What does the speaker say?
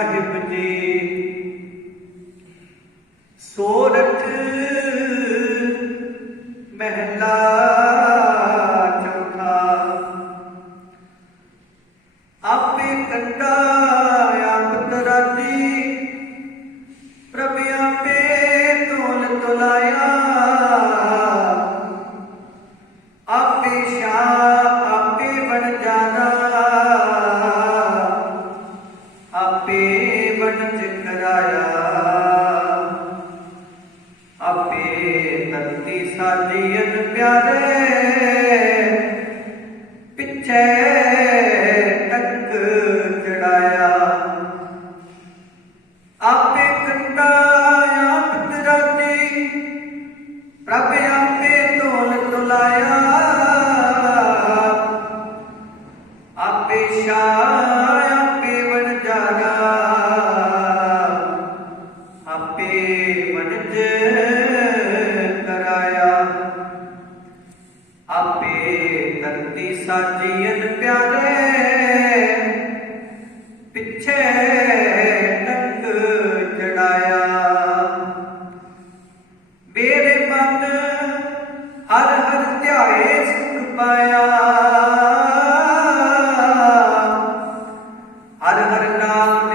ਸਾਹਿਬ ਜੀ ਸੋਰਠ ਮਹਿਲਾ ਚੌਥਾ। ਆਪੇ ਕੰਡਾ ਆਪ ਤਰਾਤੀ ਪ੍ਰਭ ਆਪੇ ਤੋਲ ਤੁਲਾਇਆ। ਆਪੇ ਸ਼ਾ ਆਪੇ ਬਣ ਜਾਣਾ ਆਪੇ ਵਣਜ ਕਰਾਇਆ। ਆਪੇ ਧਰਤੀ ਸਾਜੀਨ ਪਿਆਰੇ। ਪਿੱਛੇ ਤੱਕ ਚੜਾਇਆ। ਆਪੇ ਕੰਡਾ ਆਪ ਤਰਾਤੀ। ਪ੍ਰਭ ਆਪੇ ਤੋਲ ਤੁਲਾਇਆ। ਆਪੇ ਸ਼ਾਹ ਆਪੇ ਵਣਜ ਕਰਾਇਆ। ਆਪੇ ਧਰਤੀ ਸਾਜੀਨ ਪਿਆਰੇ। ਪਿੱਛੇ ਤੱਕ ਚੜਾਇਆ। ਮੇਰੇ ਮਨ ਹਰ ਹਰ ਧਿਆਏ ਸੁਖ ਪਾਇਆ। ਹਰ ਹਰ ਨਾਮ